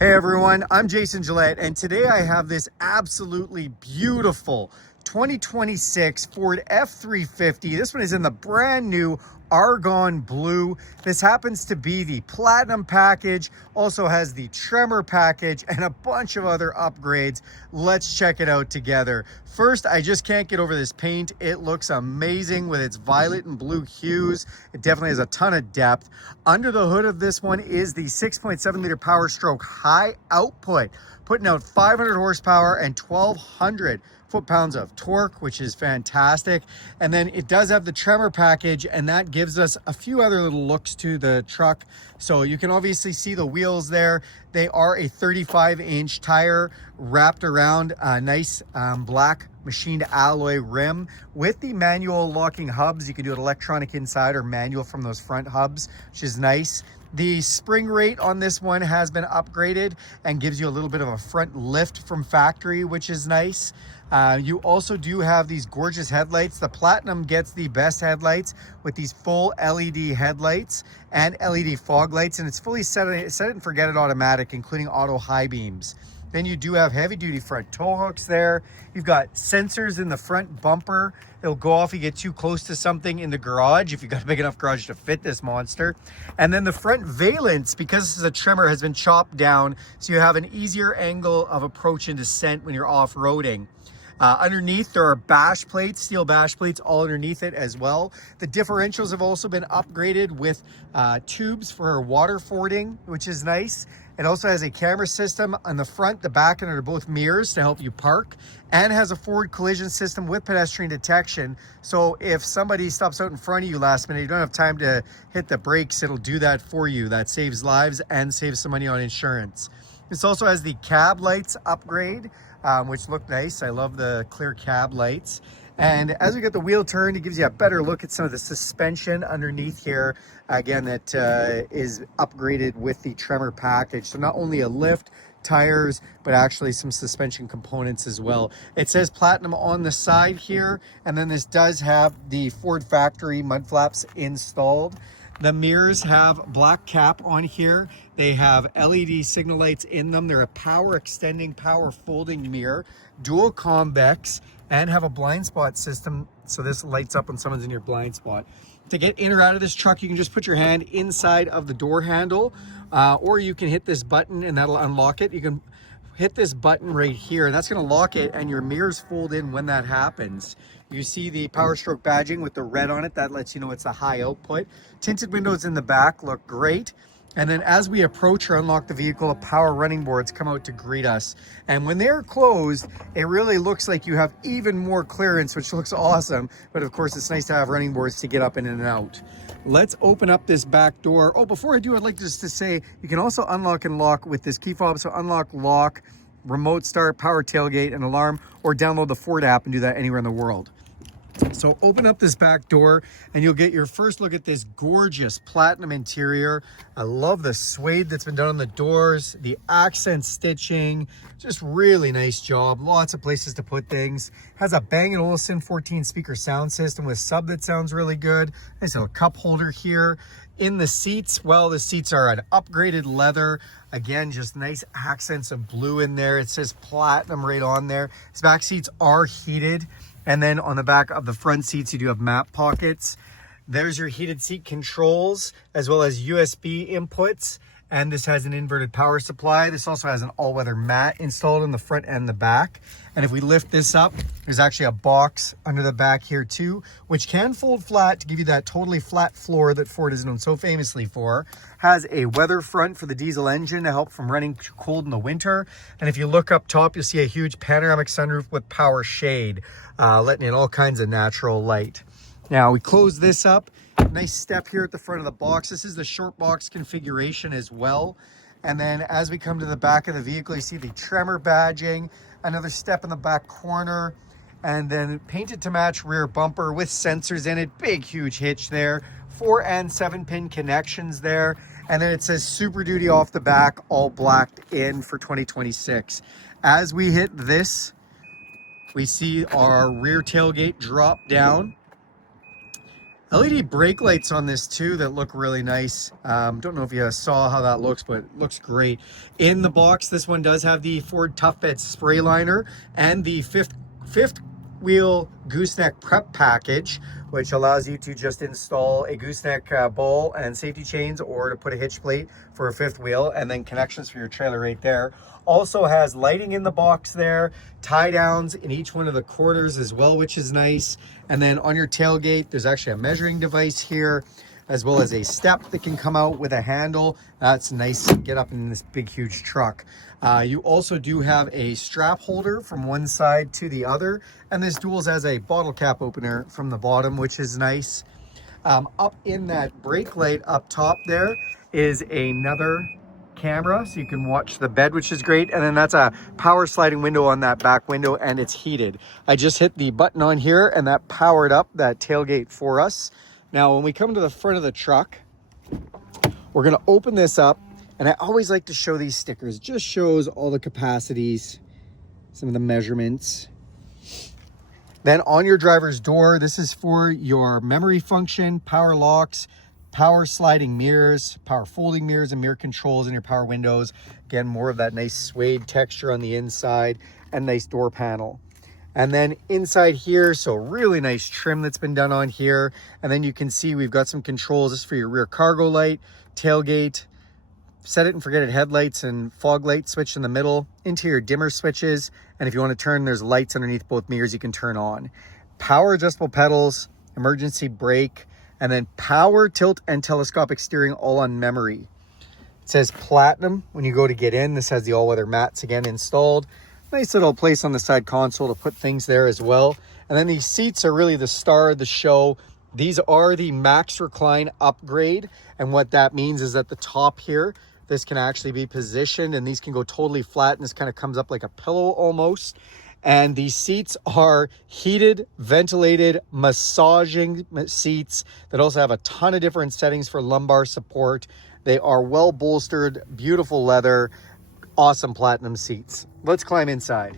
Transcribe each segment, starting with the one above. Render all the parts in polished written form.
Hey everyone, I'm Jason Gillette, and today I have this absolutely beautiful 2026 Ford F-350. This one is in the brand new Argon Blue. This happens to be the Platinum package, also has the Tremor package, and a bunch of other upgrades. Let's check it out together. First, I just can't get over this paint. It looks amazing with its violet and blue hues. It definitely has a ton of depth. Under the hood of this one is the 6.7 liter Power Stroke high output, putting out 500 horsepower and 1,200 foot-pounds of torque, which is fantastic. And then it does have the Tremor package, and that gives us a few other little looks to the truck. So you can obviously see the wheels there. They are a 35-inch tire wrapped around a nice black machined alloy rim with the manual locking hubs. You can do it electronic inside or manual from those front hubs, which is nice. The spring rate on this one has been upgraded and gives you a little bit of a front lift from factory, which is nice. You also do have these gorgeous headlights. The Platinum gets the best headlights with these full LED headlights and LED fog lights, and it's fully set it and forget it automatic, including auto high beams. Then you do have heavy duty front tow hooks there. You've got sensors in the front bumper. It'll go off if you get too close to something in the garage, if you've got a big enough garage to fit this monster. And then the front valence, because this is a Tremor, has been chopped down, so you have an easier angle of approach and descent when you're off-roading. Underneath, there are bash plates, steel bash plates all underneath it as well. The differentials have also been upgraded with tubes for water fording, which is nice. It also has a camera system on the front, the back, and are both mirrors to help you park, and has a forward collision system with pedestrian detection. So if somebody stops out in front of you last minute, you don't have time to hit the brakes, it'll do that for you. That saves lives and saves some money on insurance. This also has the cab lights upgrade, which look nice. I love the clear cab lights. And as we get the wheel turned, it gives you a better look at some of the suspension underneath here. Again, that is upgraded with the Tremor package. So not only a lift, tires, but actually some suspension components as well. It says Platinum on the side here, and then this does have the Ford factory mud flaps installed. The mirrors have black cap on here. They have LED signal lights in them. They're a power extending, power folding mirror, dual convex, and have a blind spot system. So this lights up when someone's in your blind spot. To get in or out of this truck, you can just put your hand inside of the door handle, or you can hit this button and that'll unlock it. You can hit this button right here, and that's gonna lock it, and your mirrors fold in when that happens. You see the Power Stroke badging with the red on it. That lets you know it's a high output. Tinted windows in the back look great. And then as we approach or unlock the vehicle, power running boards come out to greet us. And when they're closed, it really looks like you have even more clearance, which looks awesome. But of course, it's nice to have running boards to get up in and out. Let's open up this back door. Oh, before I do, I'd like just to say, you can also unlock and lock with this key fob. So unlock, lock, remote start, power tailgate, and alarm, or download the Ford app and do that anywhere in the world. So open up this back door and you'll get your first look at this gorgeous Platinum interior. I love the suede that's been done on the doors, the accent stitching, just really nice job. Lots of places to put things. Has a Bang & Olufsen 14 speaker sound system with sub that sounds really good. Nice little cup holder here. In the seats, well, the seats are an upgraded leather. Again, just nice accents of blue in there. It says Platinum right on there. These back seats are heated. And then on the back of the front seats, you do have map pockets. There's your heated seat controls, as well as USB inputs. And this has an inverted power supply. This also has an all-weather mat installed in the front and the back. And if we lift this up, there's actually a box under the back here too, which can fold flat to give you that totally flat floor that Ford is known so famously for. Has a weather front for the diesel engine to help from running too cold in the winter. And if you look up top, you'll see a huge panoramic sunroof with power shade, letting in all kinds of natural light. Now we close this up. Nice step here at the front of the box. This is the short box configuration as well. And then as we come to the back of the vehicle, you see the Tremor badging, another step in the back corner, and then painted to match rear bumper with sensors in it. Big, huge hitch there. 4 and 7-pin connections there. And then it says Super Duty off the back, all blacked in for 2026. As we hit this, we see our rear tailgate drop down. LED brake lights on this too that look really nice. Don't know if you saw how that looks, but it looks great. In the box, this one does have the Ford Tough Bed spray liner and the fifth wheel gooseneck prep package, which allows you to just install a gooseneck ball and safety chains, or to put a hitch plate for a fifth wheel, and then connections for your trailer right there. Also has lighting in the box there, tie downs in each one of the corners as well, which is nice. And then on your tailgate, there's actually a measuring device here, as well as a step that can come out with a handle. That's nice to get up in this big, huge truck. You also do have a strap holder from one side to the other, and this duals as a bottle cap opener from the bottom, which is nice. Up in that brake light up top there is another camera, so you can watch the bed, which is great. And then that's a power sliding window on that back window, and it's heated. I just hit the button on here and that powered up that tailgate for us. Now when we come to the front of the truck, we're going to open this up, and I always like to show these stickers. It just shows all the capacities, some of the measurements. Then on your driver's door, this is for your memory function, power locks, power sliding mirrors, power folding mirrors, and mirror controls in your power windows. Again, more of that nice suede texture on the inside, and nice door panel. And then inside here, so really nice trim that's been done on here. And then you can see we've got some controls. This is for your rear cargo light, tailgate, set it and forget it headlights, and fog light switch in the middle, interior dimmer switches. And if you want to turn, there's lights underneath both mirrors you can turn on. Power adjustable pedals, emergency brake, and then power, tilt, and telescopic steering, all on memory. It says Platinum when you go to get in. This has the all-weather mats again installed. Nice little place on the side console to put things there as well. And then these seats are really the star of the show. These are the Max Recline upgrade. And what that means is at the top here, this can actually be positioned, and these can go totally flat, and this kind of comes up like a pillow almost. And these seats are heated, ventilated, massaging seats that also have a ton of different settings for lumbar support. They are well bolstered, beautiful leather, awesome platinum seats. Let's climb inside.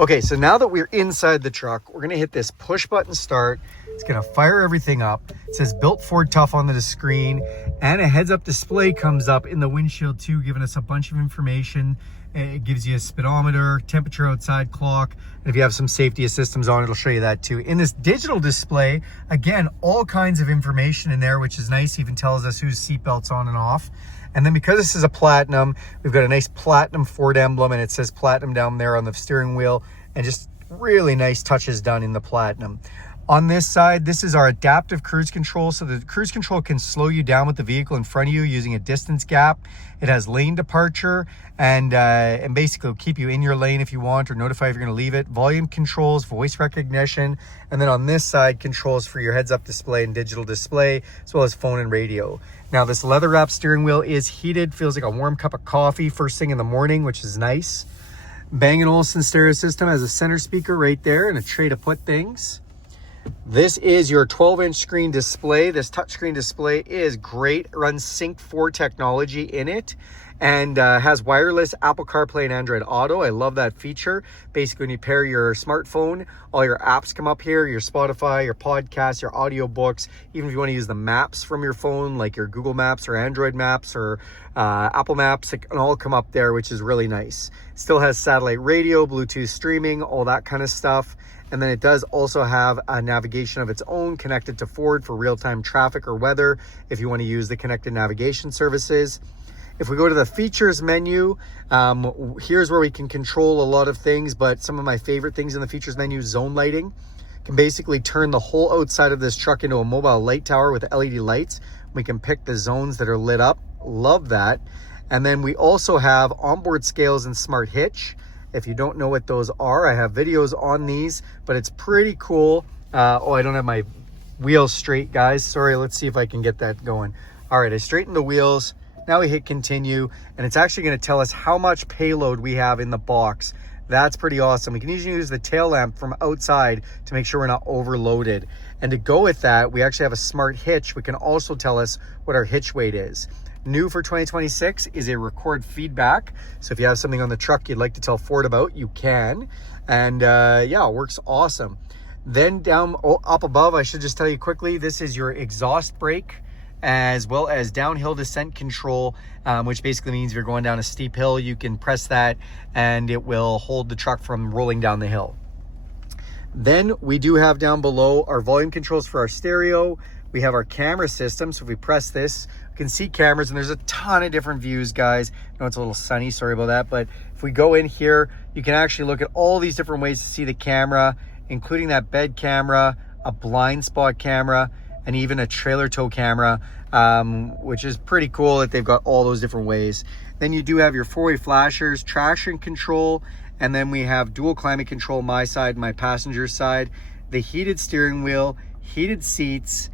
Okay, so now that we're inside the truck, we're gonna hit this push button start. It's gonna fire everything up. It says Built Ford Tough on the screen, and a heads up display comes up in the windshield too, giving us a bunch of information. It gives you a speedometer, temperature outside, clock. And if you have some safety systems on, it'll show you that too. In this digital display, again, all kinds of information in there, which is nice. Even tells us whose seatbelt's on and off. And then because this is a platinum, we've got a nice platinum Ford emblem, and it says platinum down there on the steering wheel, and just really nice touches done in the platinum. On this side, this is our adaptive cruise control. So the cruise control can slow you down with the vehicle in front of you using a distance gap. It has lane departure, and basically will keep you in your lane if you want, or notify if you're gonna leave it. Volume controls, voice recognition, and then on this side, controls for your heads up display and digital display, as well as phone and radio. Now this leather wrap steering wheel is heated, feels like a warm cup of coffee first thing in the morning, which is nice. Bang & Olufsen stereo system has a center speaker right there and a tray to put things. This is your 12-inch screen display. This touchscreen display is great. It runs Sync 4 technology in it, and has wireless Apple CarPlay and Android Auto. I love that feature. Basically, when you pair your smartphone, all your apps come up here, your Spotify, your podcasts, your audiobooks. Even if you want to use the maps from your phone, like your Google Maps or Android Maps or Apple Maps, it can all come up there, which is really nice. Still has satellite radio, Bluetooth streaming, all that kind of stuff. And then it does also have a navigation of its own connected to Ford for real-time traffic or weather if you want to use the connected navigation services. If we go to the features menu, here's where we can control a lot of things, but some of my favorite things in the features menu, zone lighting. Can basically turn the whole outside of this truck into a mobile light tower with LED lights. We can pick the zones that are lit up. Love that. And then we also have onboard scales and smart hitch. If you don't know what those are, I have videos on these, but it's pretty cool. Oh, I don't have my wheels straight, guys. Sorry, let's see if I can get that going. All right, I straightened the wheels. Now we hit continue, and it's actually gonna tell us how much payload we have in the box. That's pretty awesome. We can usually use the tail lamp from outside to make sure we're not overloaded. And to go with that, we actually have a smart hitch. We can also tell us what our hitch weight is. New for 2026 is a record feedback. So if you have something on the truck you'd like to tell Ford about, you can. And yeah, it works awesome. Then up above, I should just tell you quickly, this is your exhaust brake, as well as downhill descent control, which basically means if you're going down a steep hill, you can press that and it will hold the truck from rolling down the hill. Then we do have down below our volume controls for our stereo. We have our camera system. So if we press this, we can see cameras, and there's a ton of different views, guys. I know it's a little sunny, sorry about that. But if we go in here, you can actually look at all these different ways to see the camera, including that bed camera, a blind spot camera, and even a trailer tow camera, which is pretty cool that they've got all those different ways. Then you do have your four-way flashers, traction control, and then we have dual climate control, my side, my passenger side, the heated steering wheel, heated seats,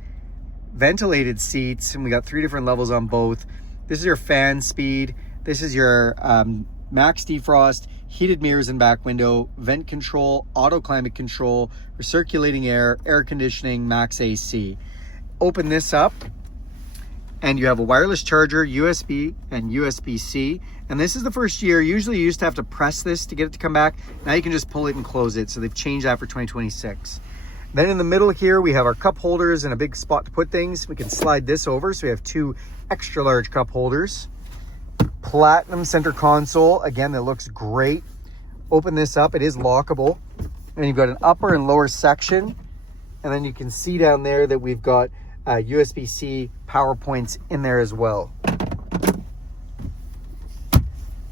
ventilated seats, and we got 3 different levels on both. This is your fan speed. This is your max defrost, heated mirrors and back window, vent control, auto climate control, recirculating air, air conditioning, max AC. Open this up and you have a wireless charger, USB and USB-C. And this is the first year. Usually you used to have to press this to get it to come back. Now you can just pull it and close it. So they've changed that for 2026. Then in the middle here, we have our cup holders and a big spot to put things. We can slide this over. So we have 2 extra large cup holders. Platinum center console. Again, that looks great. Open this up. It is lockable. And you've got an upper and lower section. And then you can see down there that we've got USB-C power points in there as well.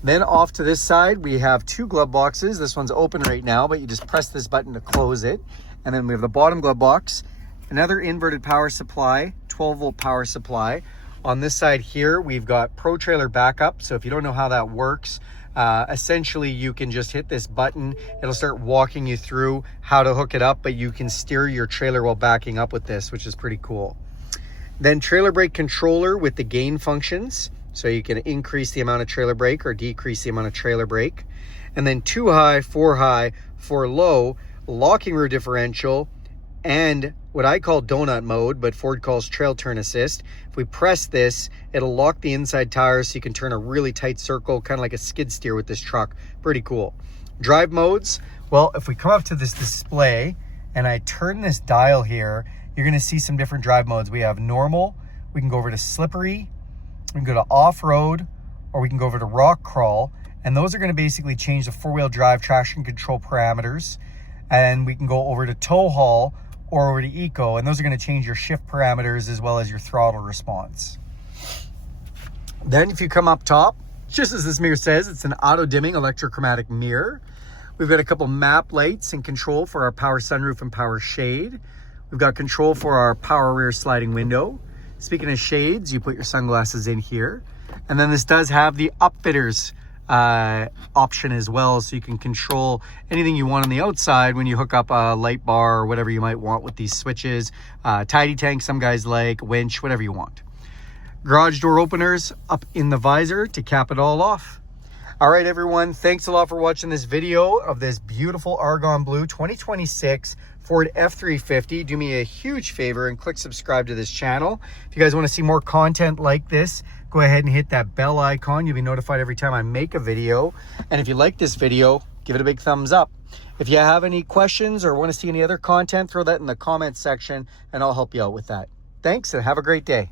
Then off to this side, we have 2 glove boxes. This one's open right now, but you just press this button to close it. And then we have the bottom glove box, another inverted power supply, 12-volt power supply. On this side here, we've got Pro Trailer backup. So if you don't know how that works, essentially you can just hit this button. It'll start walking you through how to hook it up, but you can steer your trailer while backing up with this, which is pretty cool. Then trailer brake controller with the gain functions. So you can increase the amount of trailer brake or decrease the amount of trailer brake. And then 2 high, 4 low, locking rear differential, and what I call donut mode, but Ford calls trail turn assist. If we press this, it'll lock the inside tires so you can turn a really tight circle, kind of like a skid steer with this truck. Pretty cool. Drive modes. Well, if we come up to this display and I turn this dial here, you're gonna see some different drive modes. We have normal, we can go over to slippery, we can go to off-road, or we can go over to rock crawl. And those are gonna basically change the 4-wheel drive traction control parameters. And we can go over to tow haul or over to eco, and those are going to change your shift parameters as well as your throttle response. Then if you come up top, just as this mirror says, it's an auto dimming electrochromatic mirror. We've got a couple map lights and control for our power sunroof and power shade. We've got control for our power rear sliding window. Speaking of shades, you put your sunglasses in here. And then this does have the upfitters option as well, so you can control anything you want on the outside when you hook up a light bar or whatever you might want with these switches. Tidy tank, some guys like, winch, whatever you want. Garage door openers up in the visor to cap it all off. All right, everyone, thanks a lot for watching this video of this beautiful Argon Blue 2026 Ford F-350. Do me a huge favor and click subscribe to this channel. If you guys want to see more content like this, go ahead and hit that bell icon. You'll be notified every time I make a video. And if you like this video, give it a big thumbs up. If you have any questions or want to see any other content, throw that in the comments section and I'll help you out with that. Thanks and have a great day.